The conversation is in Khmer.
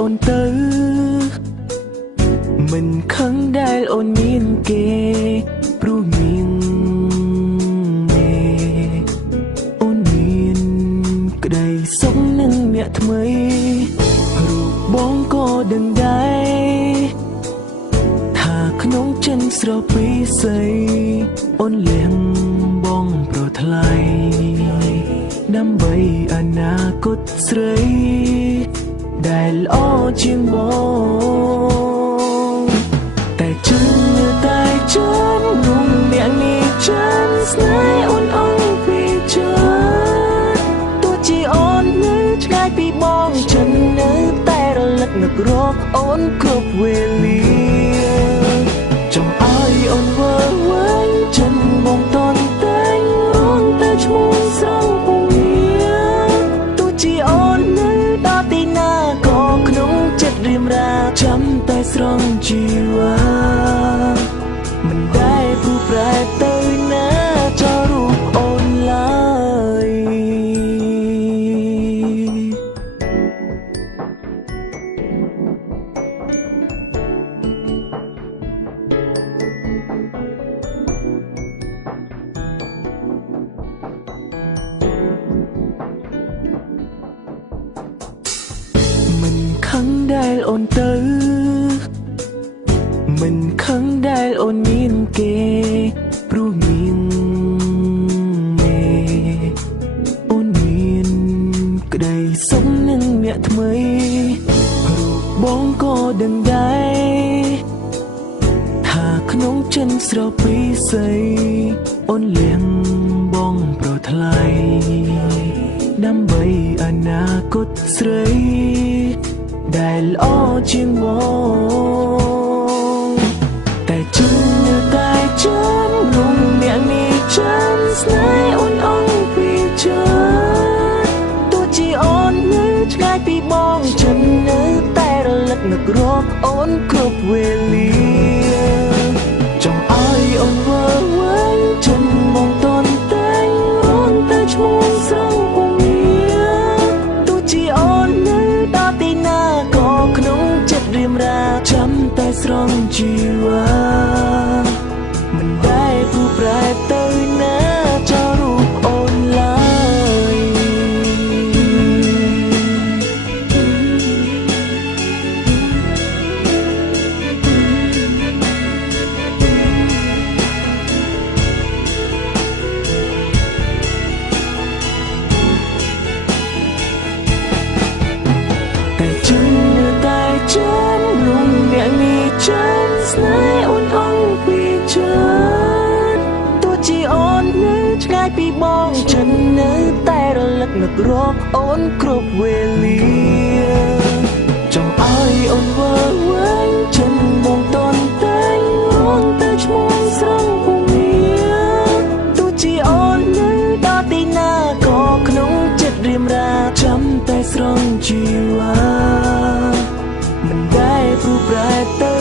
អូនទៅមិនខឹងដែលអូនមានគេព្រោះមានមេអូនមានក្តីសុខនឹងអ្នកថ្មីរូបបងក៏ដឹងដែរថាក្នុងចិនស្រពីស័យអូនលៀងបងប្រថ្លៃដើម្បីអនាគតស្រីដែលល្អជាងបងតែជឿតែចិននោះអ្នកនេះចិនស្នេហ៍អូនអង្គពីចិត្តទោះជាអូននៅឆ្ងាយពីបងចិននៅតែរលឹកនឹករកអូនគ្រប់វេលាចង់ឲ្យអូនវើវិញចិនបងតន់តែងរងតែឈ្មោះស្រង់ពងទោះជាអូននៅដល់ទីណាក៏ក្នុងចិត្តរៀមរាចាំតែស្រង់ជីវ៉ាមិនដែលព្រោះប្រែទៅណាចោលរូបអូនឡើយមិនខឹងដែលអូនទៅមិនខឹងដែលអូនមានគេព្រោះមានមេអូនមានក្តីសុខនឹងអ្នកថ្មីរូបបងក៏ដឹងដែរថាក្នុងចិនស្រពីស័យអូនលៀងបងប្រថ្លៃដើម្បីអនាគតស្រីដែលល្អជាងបងតែជឿតែចិននោះអ្នកនេះចិនស្នេហ៍អូនអង្គពីចិត្តទោះជាអូននៅឆ្ងាយពីបងចិននៅតែរលឹកនឹករកអូនគ្រប់វេលាចង់ឲ្យអូនវើវិញចិនបងតន់តែងរងតែឈ្មោះស្រង់ពងទោះជាអូននៅដល់ទីណាក៏ក្នុងចិត្តរៀមរាចាំតែស្រង់ជីវ៉ាមិនដែលព្រោះប្រែទៅណាចោលរូបអូនឡើយតែជឿតែចិននោះអ្នកនេះចិនស្នេហ៍អូនអង្គពីចិត្តទោះជាអូននៅឆ្ងាយពីបងចិននៅតែរលឹកនឹករកអូនគ្រប់វេលាចង់ឲ្យអូនវើវិញចិនបងតន់តែងរងតែឈ្មោះស្រង់ពងទោះជាអូននៅដល់ទីណាក៏ក្នុងចិត្តរៀមរាចាំតែស្រង់ជីវ៉ាមិនដែលព្រោះប្រែទៅ